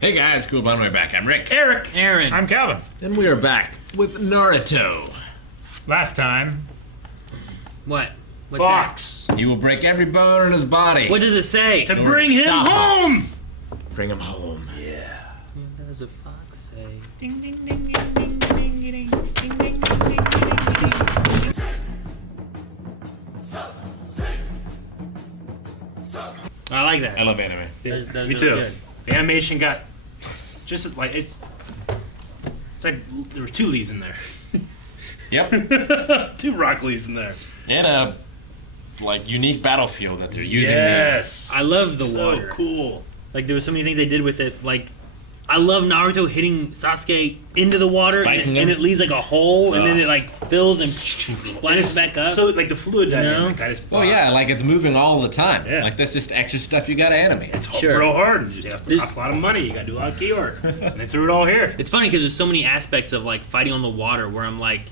Hey guys, cool on my back. I'm Rick. Eric. Aaron. I'm Calvin. And we are back with Naruto. Last time, What? What's Fox. He will break every bone in his body. that? What does it say? To No, bring him stop. home. Bring him home. Yeah. What does a fox say? Ding ding ding ding ding ding ding ding ding ding ding. I like that. I love anime. That's Me really too. good. The animation got just like it's like there were 2 Lees in there. Yep. 2 Rock Lees in there. And a unique battlefield that they're using. Yes. I love the So water. cool. Like there were so many things they did with it. Like I love Naruto hitting Sasuke into the water Spiking and him. it leaves like a hole and then Ugh. it like fills and splashes back up. So like the fluid dynamic. I just Oh yeah, like it's moving all the time. Yeah. Like that's just extra stuff you gotta animate. It's Sure. real hard. And you have to cost a lot of money. You got to do a lot of keyword. And they threw it all here. It's funny because there's so many aspects of like fighting on the water where I'm like,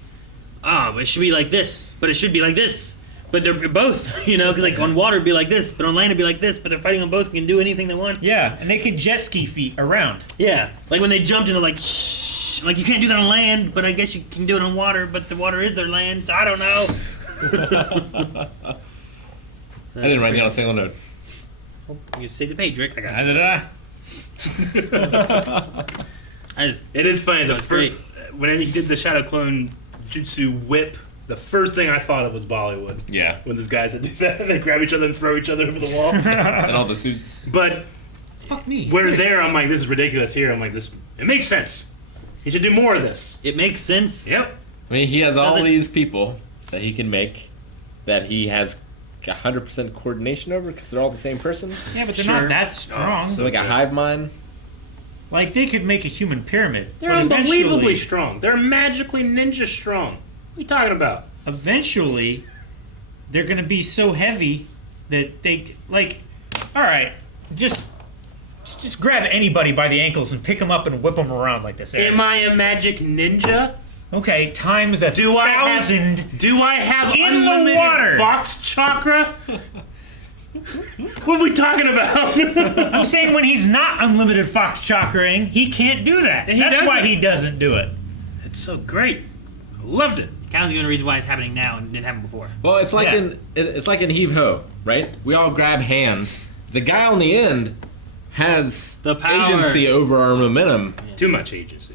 but it should be like this, but it should be like this. But they're both, you know, because like on water it'd be like this, but on land it'd be like this. But they're fighting on both and can do anything they want. Yeah, and they can jet ski feet around. Yeah, like when they jumped into like, shh, like you can't do that on land, but I guess you can do it on water. But the water is their land, so I don't know. I didn't write down a single note. You say the page, Rick. I got I just, It is funny. The That's first when he did the Shadow Clone Jutsu whip, the first thing I thought of was Bollywood. Yeah. When those guys that do that, they grab each other and throw each other over the wall. And all the suits. But Fuck me. we're there. I'm like, this is ridiculous. Here, I'm like, this. It makes sense. He should do more of this. it makes sense. Yep. I mean, he has all Does it- these people that he can make that he has 100% coordination over because they're all the same person. Yeah, but they're Sure. not that strong. So like a hive mind. Like they could make a human pyramid. They're but unbelievably strong. They're magically ninja strong. What are you talking about? Eventually, they're gonna be so heavy that they like. All right, just grab anybody by the ankles and pick them up and whip them around like this. Am I a magic ninja? Okay, times a Do I have thousand. In the unlimited water. fox chakra? What are we talking about? I'm saying when he's not unlimited fox chakraing, he can't do that. And he That's why doesn't. he doesn't do it. It's so great. I loved it. Counts the only reason why it's happening now and didn't happen before. Well, it's like Yeah. it's like in heave ho, right? We all grab hands. The guy on the end has The power. agency over our momentum. Too much agency.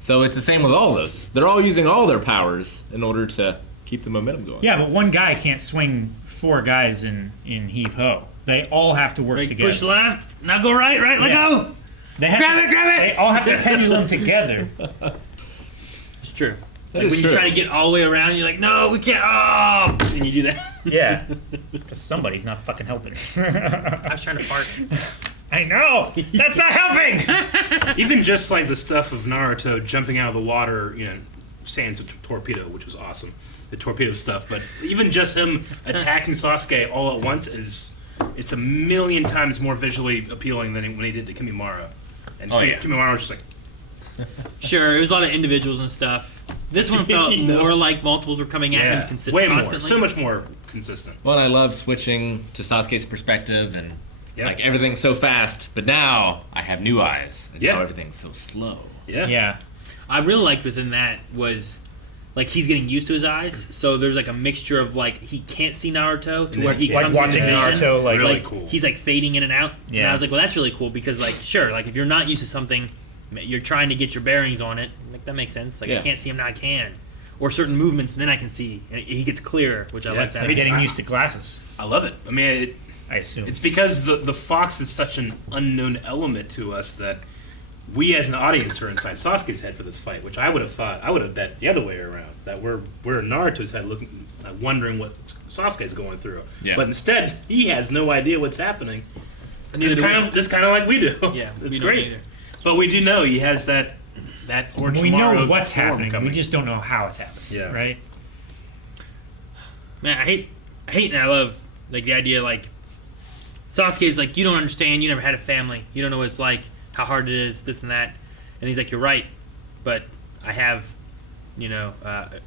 So it's the same with all those. They're all using all their powers in order to keep the momentum going. Yeah, but one guy can't swing 4 guys in heave ho. They all have to work Like, together. push left, now go right, let Yeah. go. They have Grab to, it, grab it! They all have to pendulum together. It's true. That Like is when true. you try to get all the way around, you're like, no, we can't. Oh, and you do that. Yeah, because somebody's not fucking helping. I was trying to fart. I know. That's not helping. Even just like the stuff of Naruto jumping out of the water, sans a torpedo, which was awesome. The torpedo stuff, but even just him attacking Sasuke all at once it's a million times more visually appealing than when he did to Kimimaro. And Oh, yeah. Kimimaro was just like, Sure, it was a lot of individuals and stuff. This one felt You know? more like multiples were coming at him way more, constantly. so much more consistent. Well, and I love switching to Sasuke's perspective and Yeah. like everything's so fast, but now I have new eyes and Yeah. now everything's so slow. Yeah. Yeah. I really liked within that was like he's getting used to his eyes, so there's like a mixture of like he can't see Naruto to where he Like comes watching into vision. Naruto, like, Really like cool. he's like fading in and out. And Yeah. I was like, well, that's really cool because like sure, like if you're not used to something, you're trying to get your bearings on it. Like that makes sense. Like Yeah. I can't see him now, I can, or certain movements, and then I can see, and he gets clearer, which I Yeah, like that. They're getting used to glasses, I love it. I mean, I assume. it's because the fox is such an unknown element to us that we as an audience are inside Sasuke's head for this fight, which I would have thought, I would have bet the other way around, that we're in Naruto's head looking, wondering what Sasuke's going through. Yeah. But instead, he has no idea what's happening. Neither do we. Just kind of like we do. Yeah, it's we don't great. either. But we do know he has that Orochimaru we know what's form happening. coming. We just don't know how it's happening. Yeah. Right. Man, I hate and I love like the idea like Sasuke's like, you don't understand, you never had a family, you don't know what it's like, how hard it is, this and that, and he's like, you're right, but I have,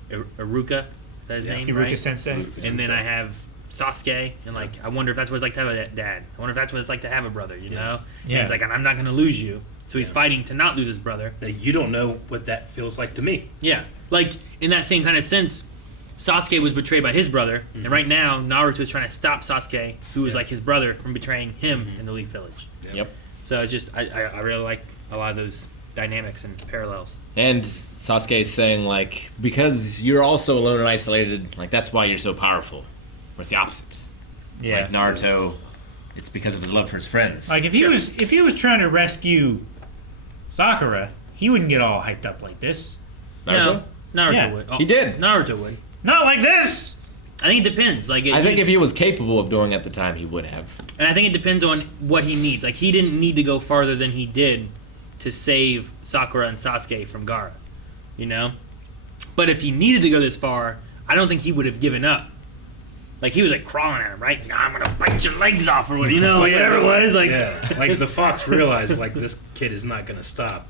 Iruka, that's his name, Iruka right? Sensei. And then I have Sasuke, and like I wonder if that's what it's like to have a dad. I wonder if that's what it's like to have a brother, you know? And Yeah. it's like, and I'm not gonna lose you. So he's fighting to not lose his brother. Now, you don't know what that feels like to me. Yeah. Like, in that same kind of sense, Sasuke was betrayed by his brother, and right now, Naruto is trying to stop Sasuke, who is like his brother, from betraying him in the Leaf Village. Yep. So it's just, I really like a lot of those dynamics and parallels. And Sasuke's saying, like, because you're also alone and isolated, like, that's why you're so powerful. Or it's the opposite. Yeah. Like Naruto, it's because of his love for his friends. Like if he was trying to rescue Sakura, he wouldn't get all hyped up like this. Naruto? No, Naruto Yeah. would. Oh, He did. Naruto would. Not like this. I think it depends. Like, I think if he was capable of doing it at the time, he would have. and I think it depends on what he needs. Like, he didn't need to go farther than he did to save Sakura and Sasuke from Gaara, you know? But if he needed to go this far, I don't think he would have given up. Like, he was, like, crawling at him, right? He's like, I'm gonna bite your legs off, or whatever, you know, like, whatever it was. Like, Like the fox realized, like, this kid is not gonna stop.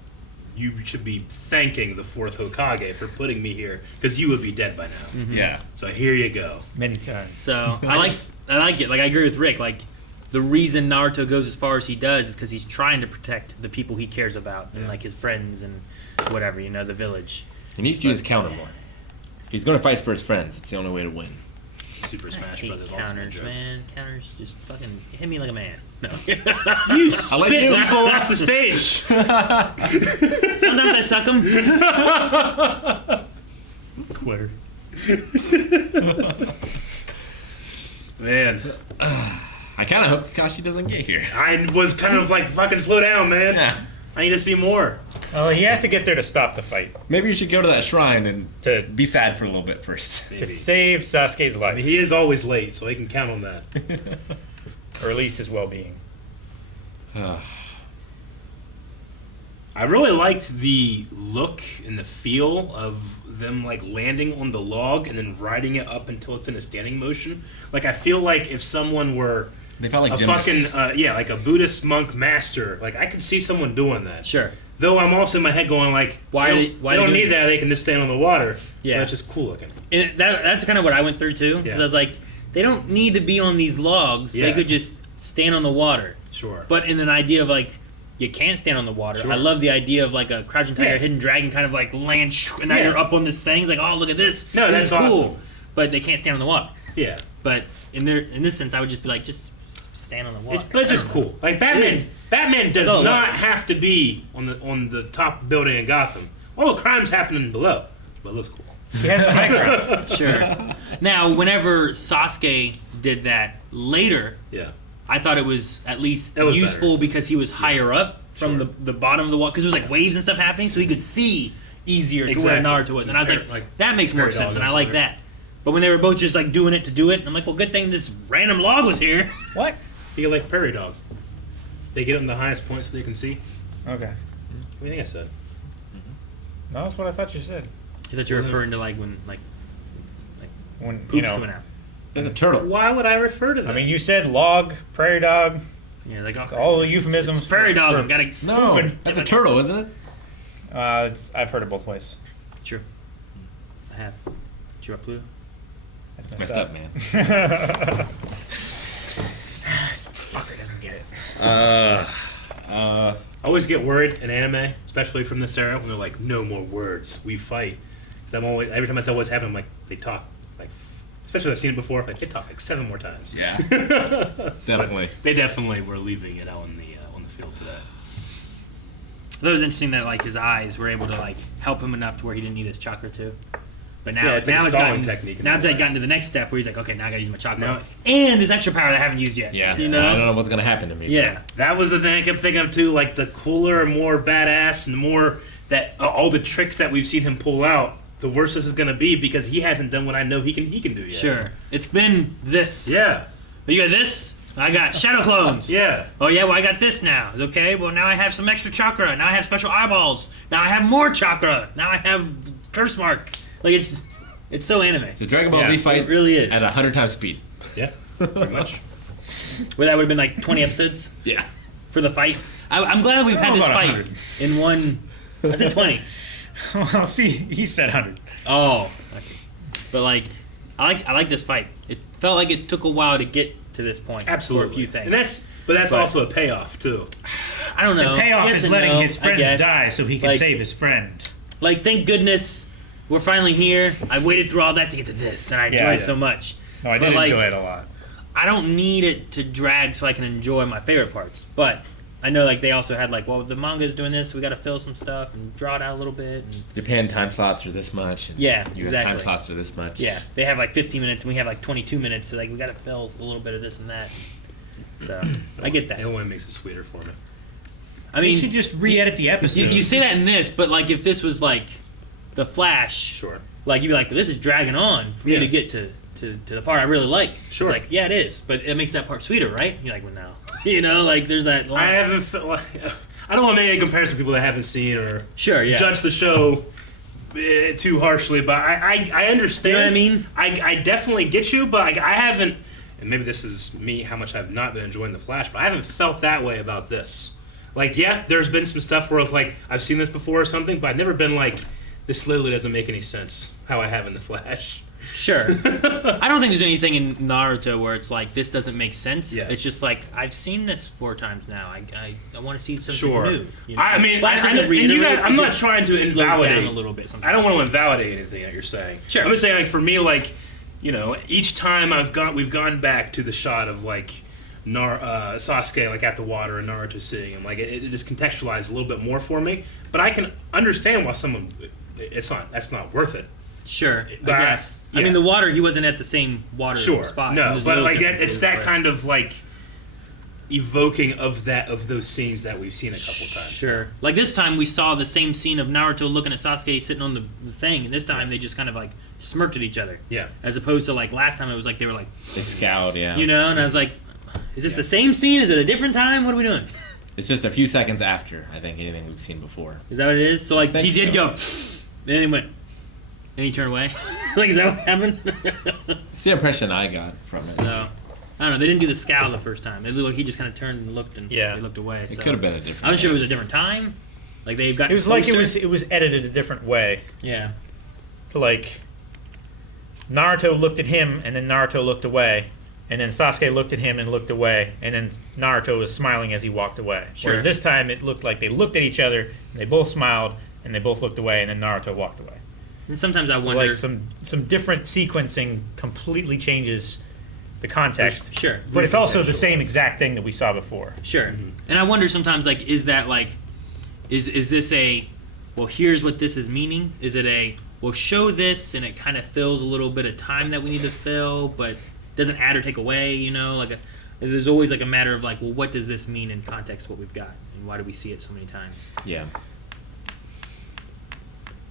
You should be thanking the fourth Hokage for putting me here, because you would be dead by now. Yeah. So here you go. Many times. So, I like it. Like, I agree with Rick. Like, the reason Naruto goes as far as he does is because he's trying to protect the people he cares about, and, like, his friends and whatever, you know, the village. He needs to use counter more. If he's going to fight for his friends, it's the only way to win. Super I Smash hate Brothers ultimate counters, joke. man. Counters just fucking hit me like a man. No. You spit like you. people off the stage. Sometimes I suck them. Quitter. Man, I kind of hope Kakashi doesn't get here. I was kind of like, fucking slow down, man. Yeah. I need to see more. Well, he has to get there to stop the fight. Maybe you should go to that shrine and To be sad for a little bit first. to save Sasuke's I life, mean, he is always late, so he can count on that. or at least his well-being. I really liked the look and the feel of them like landing on the log and then riding it up until it's in a standing motion. Like, I feel like if someone were They felt like a gymnasts. fucking like a Buddhist monk master, like I could see someone doing that. Sure. Though I'm also in my head going like, Why they are don't, they- why they are they don't doing need that. They can just stand on the water. Yeah. That's just cool looking. And that's kind of what I went through too. Because Yeah. I was like, they don't need to be on these logs. Yeah. They could just stand on the water. Sure. But in an idea of like, you can't stand on the water. Sure. I love the idea of like a crouching tiger, Yeah. hidden dragon kind of like land, and now Yeah. you're up on this thing. It's like, oh, look at this. No, This that's is cool. awesome. But they can't stand on the water. Yeah. But in this sense, I would just be like, just stand on the water. But it's just cool. Like Batman. is. Batman does all it not is. have to be on the top building in Gotham. All the crime's happening below, but it looks cool. He has the high ground. Sure. Now, whenever Sasuke did that later, Yeah. I thought it was at least It was useful better. because he was higher up from Sure. the bottom of the wall, because there was like waves and stuff happening, so he could see easier to Exactly. where Naruto was. And I was like, that makes more Fairy sense, dog and I over like there. that. But when they were both just like doing it to do it, I'm like, well, good thing this random log was here. What? Be like prairie dog. They get on the highest point so they can see. Okay. What do you think I said? No, that's what I thought you said. I thought you were referring to like when like When poops you know, coming out. There's a turtle. Why would I refer to that? I mean, you said log, prairie dog, Yeah, like all the euphemisms. prairie dog. for- Gotta No, Pooping. that's a turtle, isn't it? I've heard it both ways. Sure. I have. Did you want Pluto? That's Messed up, man. This fucker doesn't get it. I always get worried in anime, especially from this era, when they're like, "No more words, we fight." Because I'm always every time I saw what's happening, I'm like, they talk like, especially if I've seen it before, like they talk like 7 more times. Yeah. Definitely. They definitely were leaving it on the field today. That was interesting that like his eyes were able to like help him enough to where he didn't need his chakra too. But now, Yeah, it's like a it's stalling gotten, technique in now that it's like way. gotten to the next step where he's like, okay, now I gotta use my chakra, Now- and this extra power that I haven't used yet. Yeah. you I don't know. know what's gonna happen to me. Yeah, That was the thing I kept thinking of too. Like the cooler and more badass and more that all the tricks that we've seen him pull out, the worse this is gonna be because he hasn't done what I know he can do yet. sure. It's been this. Yeah. You got this. I got shadow clones. Yeah. Oh yeah, well I got this now. Okay, well now I have some extra chakra. Now I have special eyeballs. Now I have more chakra. Now I have curse mark. Like it's so anime. It's a Dragon Ball Yeah, Z It fight really is. at 100 times speed. Yeah. Pretty much. Well, that would have been like 20 episodes Yeah. for the fight. I'm glad that we've I had don't this know about fight 100. in one. I said 20. Well, see, he said 100. Oh, I see. But like, I like this fight. It felt like it took a while to get to this point Absolutely. for a few things. And that's also a payoff too. I don't know. The payoff Yes is and letting no, his I friends guess. die so he can Like- save his friend. Like, thank goodness we're finally here. I waited through all that to get to this, and I enjoy it so much. No, I But, did like, enjoy it a lot. I don't need it to drag so I can enjoy my favorite parts. But I know, like, they also had, like, well, the manga's doing this, so we got to fill some stuff and draw it out a little bit. And, Japan time slots are this much. And Yeah, US exactly. time slots are this much. yeah, they have, like, 15 minutes, and we have, like, 22 minutes, so, like, we got to fill a little bit of this and that. So, I get that. The only one makes it sweeter for me. I You mean, should just re-edit the episode. you say that in this, but, like, if this was, like, The Flash, Sure. like, you'd be like, this is dragging on for me to get to the part I really like. Sure. It's like, yeah, it is, but it makes that part sweeter, right? You're like, well, no. You know, like, there's that line. I haven't. I don't want to make any comparison to people that haven't seen or Sure, yeah. judge the show too harshly, but I understand. You know what I mean? I definitely get you, but I haven't. And maybe this is me, how much I've not been enjoying The Flash, but I haven't felt that way about this. Like, yeah, there's been some stuff where it's like I've seen this before or something, but I've never been like, this literally doesn't make any sense how I have in The Flash. Sure. I don't think there's anything in Naruto where it's like, this doesn't make sense. Yeah. It's just like, I've seen this 4 times now. I want to see something Sure. new. You know? I mean, Flash doesn't and you reiterate, guys, I'm it not just trying to slows down invalidate a little bit sometimes. I don't want to invalidate anything that you're saying. Sure. I'm just saying, like, for me, like, you know, each time we've gone back to the shot of like Sasuke like at the water and Naruto seeing him, like it is contextualized a little bit more for me. But I can understand why someone that's not worth it. Sure, I But, guess. I yeah. mean, the water, he wasn't at the same water Sure, spot. no, There's but little like it's differences, that but- kind of like evoking of those scenes that we've seen a couple times. Sure. Like this time we saw the same scene of Naruto looking at Sasuke sitting on the thing, and this time they just kind of like smirked at each other. Yeah. As opposed to like last time it was like they were like, They scowled, yeah. you know, and I was like, is this the same scene? Is it a different time? What are we doing? It's just a few seconds after, I think, anything we've seen before. Is that what it is? So like I think he did so. go, then he went, then he turned away. Like is that what happened? It's the impression I got from it. So I don't know. They didn't do the scowl the first time. It looked like he just kind of turned and looked and Yeah. they looked away. It So. could have been a different. I wasn't sure it was a different time. Like they've got. It was like it was edited a different way. Yeah. To like Naruto looked at him and then Naruto looked away, and then Sasuke looked at him and looked away, and then Naruto was smiling as he walked away. Sure. Whereas this time it looked like they looked at each other and they both smiled and they both looked away, and then Naruto walked away. And sometimes I So wonder. like some different sequencing completely changes the context. Sure. But it's also the same exact thing that we saw before. Sure. And I wonder sometimes, like, is that like, is this a, well, here's what this is meaning? Is it a, well, show this and it kind of fills a little bit of time that we need to fill, but doesn't add or take away, you know? Like, there's always like a matter of like, well, what does this mean in context of what we've got? And why do we see it so many times? Yeah.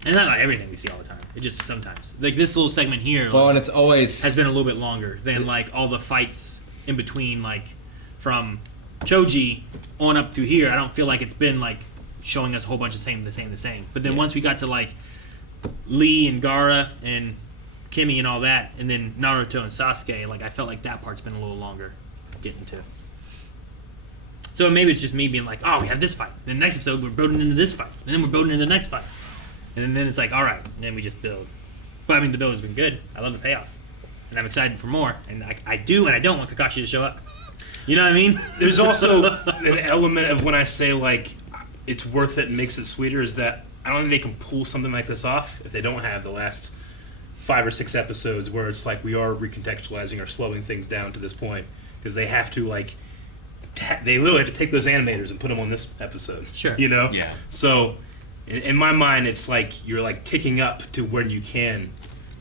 And not like everything we see all the time. It just sometimes. Like this little segment here Well, and it's always has been a little bit longer than like all the fights in between, like from Choji on up through here. I don't feel like it's been like showing us a whole bunch of the same. But then once we got to like Lee and Gaara and Kimmy and all that, and then Naruto and Sasuke, like I felt like that part's been a little longer getting to. So maybe it's just me being like, oh, we have this fight. Then the next episode we're building into this fight, and then we're building into the next fight, and then it's like, all right, and then we just build. But I mean, the build has been good. I love the payoff, and I'm excited for more. And I do, and I don't want Kakashi to show up. You know what I mean? There's also an element of when I say like it's worth it and makes it sweeter is that I don't think they can pull something like this off if they don't have the last 5 or 6 episodes where it's like we are recontextualizing or slowing things down to this point because they have to like they literally have to take those animators and put them on this episode. Sure. You know? Yeah. So in my mind, it's like you're like ticking up to when you can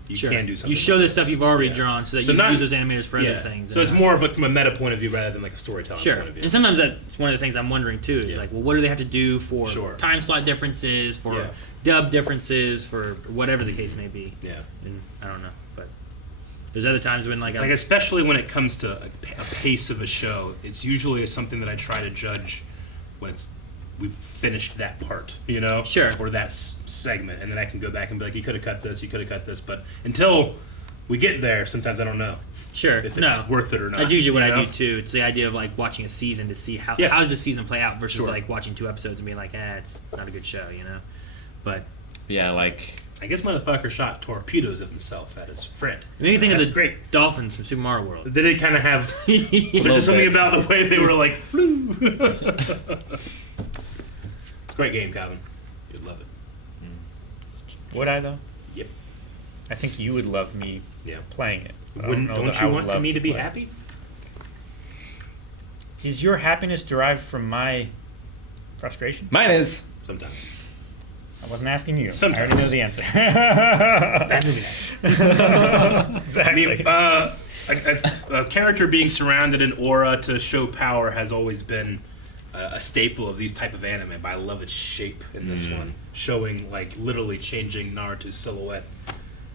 do something. You show like this stuff you've already Yeah. drawn so that So you not- can use those animators for Yeah. other things. So it's more of a, from a meta point of view rather than like a storytelling Sure. point of view. And sometimes that's one of the things I'm wondering too is Yeah. like, well, what do they have to do for Sure. time slot differences, for Yeah. dub differences, for whatever the case may be. Yeah. And I don't know, but there's other times when like, It's like especially when it comes to a pace of a show, it's usually something that I try to judge when we've finished that part, you know, Sure. or that segment, and then I can go back and be like, you could have cut this, but until we get there, sometimes I don't know sure, if it's no. worth it or not. That's usually what you I know? do too. It's the idea of like watching a season to see how Yeah. does the season play out versus Sure. like watching 2 episodes and being like, it's not a good show, you know. But Yeah, like I guess motherfucker shot torpedoes of himself at his friend. It made me think of That's the great. dolphins from Super Mario World. They did kind of have. There's just something about the way they were like, flew. It's a great game, Calvin. You'd love it. Would I though? Yep. I think you would love me Yeah. playing it. but I Don't know that I you would want love me to be play it. happy? Is your happiness derived from my frustration? Mine is. Sometimes. I wasn't asking you. Sometimes. I already know the answer. Bad movie night. Exactly. I mean, a character being surrounded in aura to show power has always been a staple of these type of anime, but I love its shape in this one, showing like literally changing Naruto's silhouette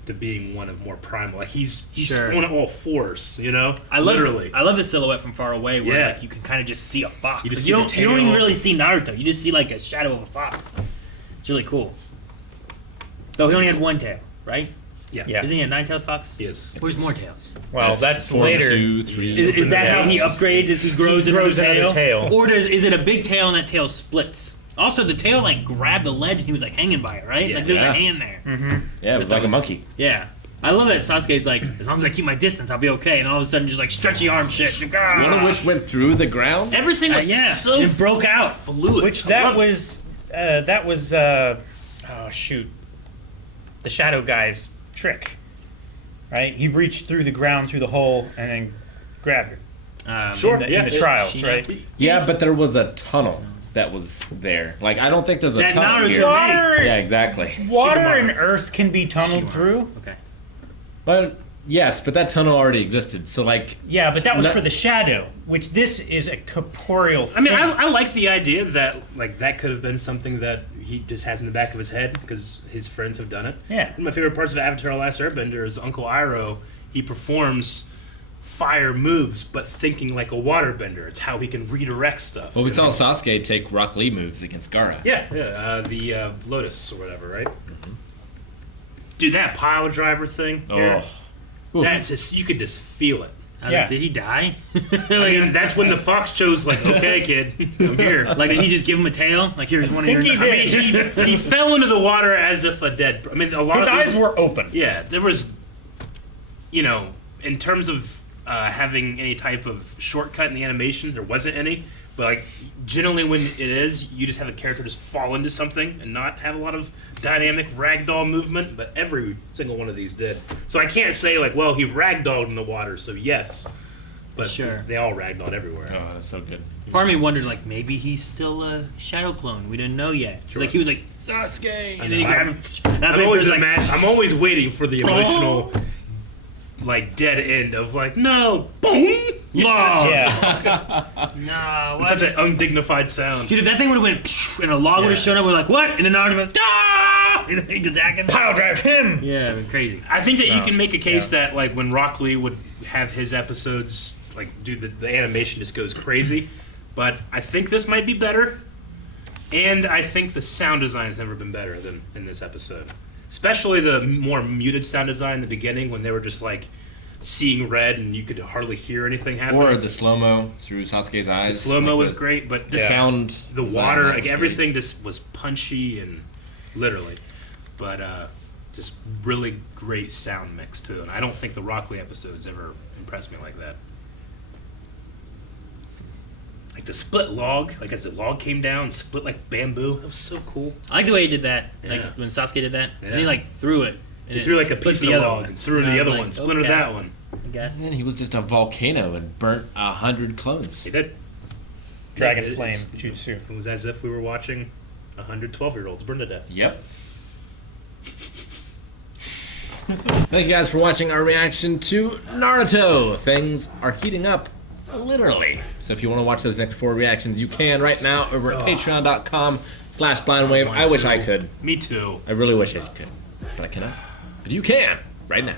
to being one of more primal. Like he's Sure. one of all fours, you know. I love literally. I love the silhouette from far away, where Yeah. like you can kind of just see a fox. You Like, just you see don't the you don't even tail. really see Naruto. You just see like a shadow of a fox. It's really cool. Though he only had one tail, right? Yeah. Isn't he a 9-tailed fox? Yes. Where's more tails? Well, that's four, later. 2, 3. Is that how he upgrades as he grows another another tail. Or is it a big tail and that tail splits? Also, the tail like grabbed the ledge and he was like hanging by it, right? Yeah. Like there's Yeah. a hand there. Yeah, it was like a monkey. Yeah. I love that Sasuke's like, as long as I keep my distance, I'll be okay. And all of a sudden, just like stretchy arm shit. Like, ah! One of which went through the ground. Everything was Yeah, so it broke out. fluid. Which I loved it. that was oh shoot, the Shadow Guy's trick, right? He reached through the ground through the hole and then grabbed her Sure. in the, Yeah, in the it- trials, she- right? Yeah, but there was a tunnel that was there. Like, I don't think there's a That tunnel Naruto here. Water, Yeah, exactly. water Shikamaru. and earth can be tunneled through. Okay. But yes, but that tunnel already existed. So like, Yeah, but that was No- for the shadow, which this is a corporeal I thing. mean, I like the idea that like that could have been something that he just has in the back of his head because his friends have done it. Yeah. One of my favorite parts of Avatar: The Last Airbender is Uncle Iroh. He performs fire moves, but thinking like a waterbender. It's how he can redirect stuff. well, we you saw know? Sasuke take Rock Lee moves against Gaara. Yeah, the Lotus or whatever, right? Dude, that pile driver thing. Oh. Oof. That just you could just feel it. Yeah. Did he die? I mean, that's when the fox chose like, okay, kid, I'm here. Like, did he just give him a tail? Like, here's one of your. think he did. he fell into the water as if a dead. I mean, a lot His of eyes these- were open. Yeah, there was, you know, in terms of having any type of shortcut in the animation, there wasn't any. But like, generally when it is, you just have a character just fall into something and not have a lot of dynamic ragdoll movement. But every single one of these did. So I can't say like, well, he ragdolled in the water, so yes. But Sure. they all ragdolled everywhere. Oh, that's so good. Part of me wondered, like, maybe he's still a shadow clone. We didn't know yet. Sure. Like, he was like, Sasuke! And then he know. grabbed him. And I was I'm waiting for always, his, like, I'm always waiting for the emotional, like, dead end of like, no, boom! log! Yeah. No, what? Such an undignified sound. Dude, if that thing would have went and a log would have Yeah. shown up, we're like, what? And then Naruto goes, ah! And then he's attacking. Pile drive him. Yeah, it was crazy. I think that you So, can make a case yeah. that like when Rock Lee would have his episodes, like dude, the animation just goes crazy. But I think this might be better, and I think the sound design has never been better than in this episode. Especially the more muted sound design in the beginning when they were just like seeing red and you could hardly hear anything happen. Or the slow mo through Sasuke's eyes. the slow mo Like was the- great, but The the sound, the design water, on that like was everything just was punchy and literally, but just really great sound mix too. And I don't think the Rock Lee episodes ever impressed me like that. Like the split log, like as the log came down and split like bamboo, that was so cool. I like the way he did that. Like, Yeah. when Sasuke did that. And he, Yeah. like, threw it. And He it threw like a split piece of the the other log one. and threw into And the I was other like, one, splintered okay, that one. I guess. And then he was just a volcano and burnt 100 clones. He did. Dragon It- flame it's- jutsu. It was as if we were watching 112-year-olds burn to death. Yep. Thank you guys for watching our reaction to Naruto. Things are heating up, literally. So if you want to watch those next 4 reactions, you can right now over at patreon.com/blindwave. I wish I could. Me too. I really wish I could, but I cannot. But you can right now.